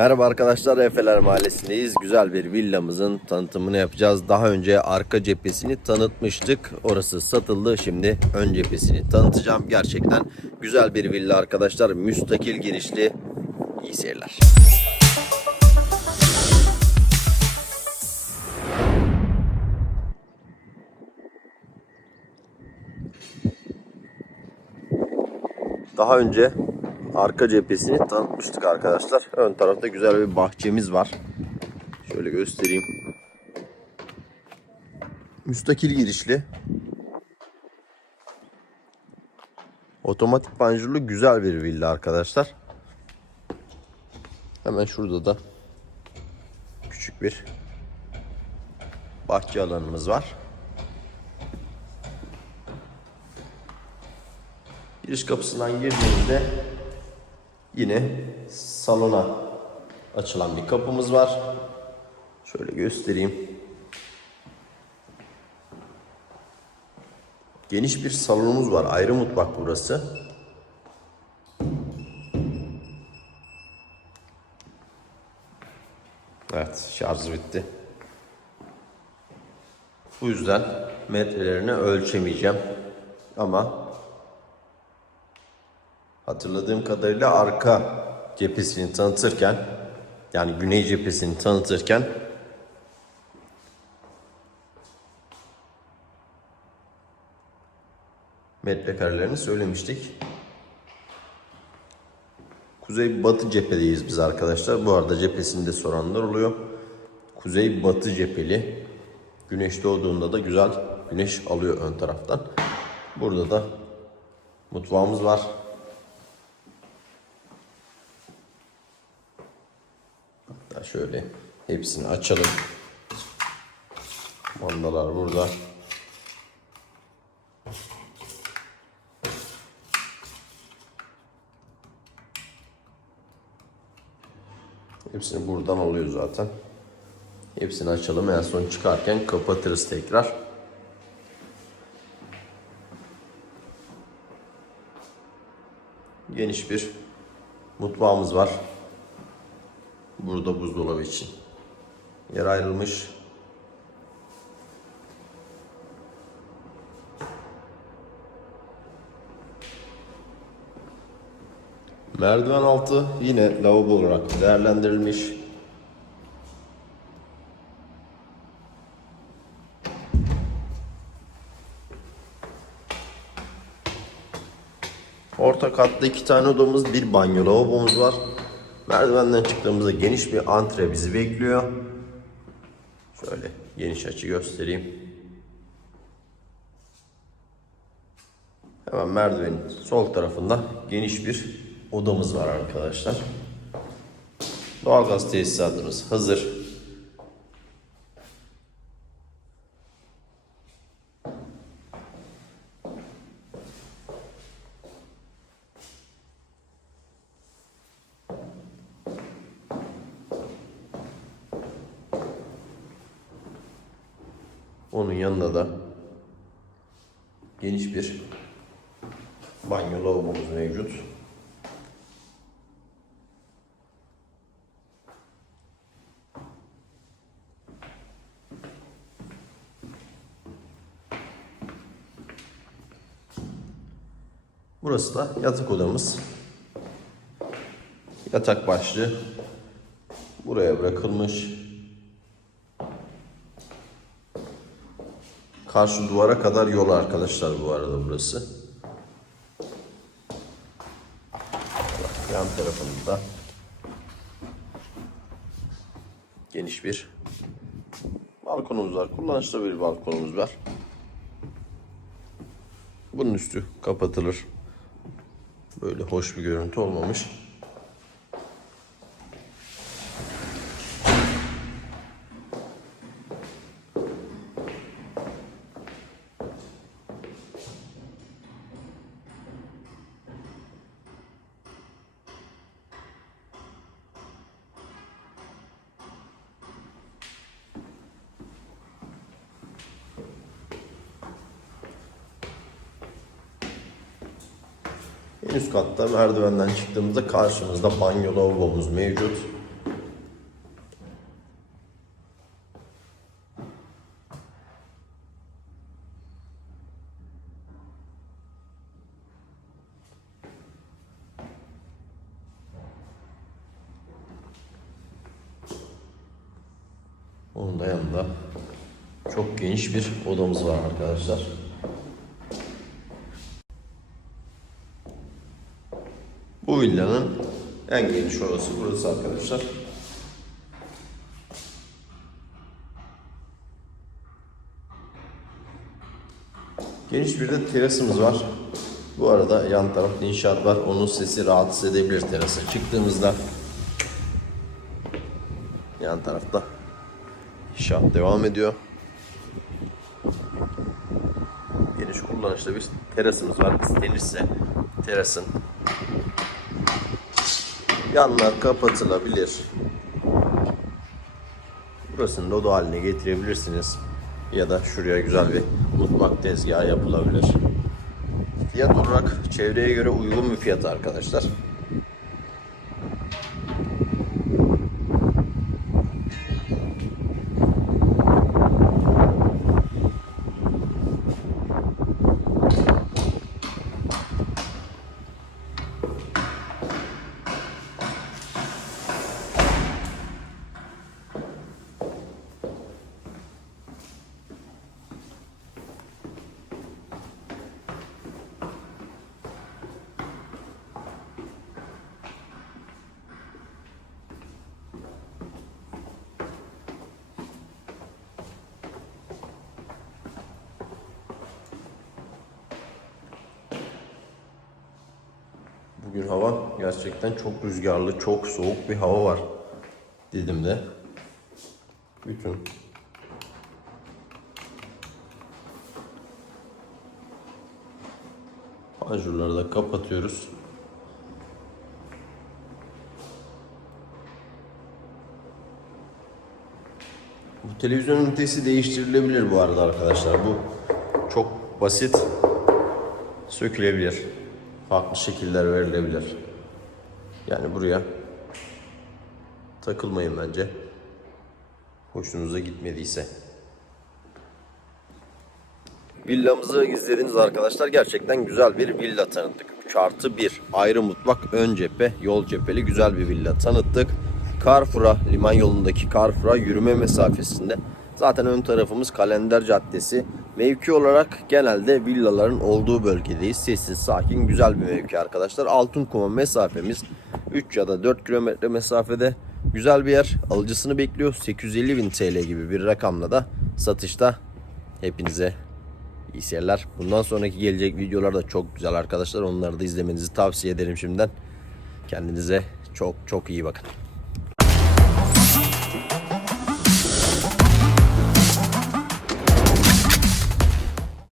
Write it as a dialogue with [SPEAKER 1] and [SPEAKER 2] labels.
[SPEAKER 1] Merhaba arkadaşlar, Efeler Mahallesi'ndeyiz. Güzel bir villamızın tanıtımını yapacağız. Daha önce arka cephesini tanıtmıştık. Orası satıldı. Şimdi ön cephesini tanıtacağım. Gerçekten güzel bir villa arkadaşlar. Müstakil girişli. İyi seyirler. Daha önce arka cephesini tanıtmıştık arkadaşlar. Ön tarafta güzel bir bahçemiz var. Şöyle göstereyim. Müstakil girişli. Otomatik panjurlu güzel bir villa arkadaşlar. Hemen şurada da küçük bir bahçe alanımız var. Giriş kapısından girdiğimizde yine salona açılan bir kapımız var. Şöyle göstereyim. Geniş bir salonumuz var. Ayrı mutfak burası. Evet, şarj bitti. Bu yüzden metrelerini ölçemeyeceğim. Ama hatırladığım kadarıyla arka cephesini tanıtırken yani güney cephesini tanıtırken metrekarelerini söylemiştik. Kuzey batı cephedeyiz biz arkadaşlar. Bu arada cephesinde soranlar oluyor. Kuzey batı cepheli. Güneş doğduğunda da güzel güneş alıyor ön taraftan. Burada da mutfağımız var. Şöyle hepsini açalım. Mandalar burada. Hepsini buradan alıyor zaten. Hepsini açalım. En son çıkarken kapatırız tekrar. Geniş bir mutfağımız var. Burada buzdolabı için. Yer ayrılmış. Merdiven altı yine lavabo olarak değerlendirilmiş. Orta katta iki tane odamız, bir banyo lavabomuz var. Merdivenden çıktığımızda geniş bir antre bizi bekliyor. Şöyle geniş açı göstereyim. Hemen merdivenin sol tarafında geniş bir odamız var arkadaşlar. Doğalgaz tesisatımız hazır. Onun yanında da geniş bir banyo lavabomuz mevcut. Burası da yatak odamız. Yatak başlığı buraya bırakılmış. Karşı duvara kadar yol arkadaşlar bu arada burası. Yan tarafında geniş bir balkonumuz var. Kullanışlı bir balkonumuz var. Bunun üstü kapatılır. Böyle hoş bir görüntü olmamış. üst katta merdivenden çıktığımızda karşımızda banyo lavabomuz mevcut. Onun da yanında çok geniş bir odamız var arkadaşlar. Bu villanın en geniş odası burası arkadaşlar. Geniş bir de terasımız var. Bu arada yan tarafta inşaat var. Onun sesi rahatsız edebilir terasa. Çıktığımızda yan tarafta inşaat devam ediyor. Geniş kullanışlı bir terasımız var. İstenirse terasın yanlar kapatılabilir. Burasını lodo haline getirebilirsiniz. Ya da şuraya güzel bir mutfak tezgahı yapılabilir. Fiyat olarak çevreye göre uygun bir fiyat arkadaşlar. Bugün hava gerçekten çok rüzgarlı, çok soğuk bir hava var. Dedim de. Bütün panjurları da kapatıyoruz. Bu televizyon ünitesi değiştirilebilir bu arada arkadaşlar. Bu çok basit sökülebilir. Farklı şekiller verilebilir. Yani buraya takılmayın bence. Hoşunuza gitmediyse. Villamızı izlediniz arkadaşlar. Gerçekten güzel bir villa tanıttık. 3 artı 1 ayrı mutfak, ön cephe, yol cepheli güzel bir villa tanıttık. Carrefour'a, liman yolundaki Carrefour'a yürüme mesafesinde. Zaten ön tarafımız Kalender Caddesi. Mevki olarak genelde villaların olduğu bölgedeyiz. Sessiz, sakin, güzel bir mevki arkadaşlar. Altınkuma mesafemiz 3 ya da 4 kilometre mesafede. Güzel bir yer. Alıcısını bekliyor. 850 bin TL gibi bir rakamla da satışta. Hepinize iyi seyirler. Bundan sonraki gelecek videolar da çok güzel arkadaşlar. Onları da izlemenizi tavsiye ederim şimdiden. Kendinize çok çok iyi bakın.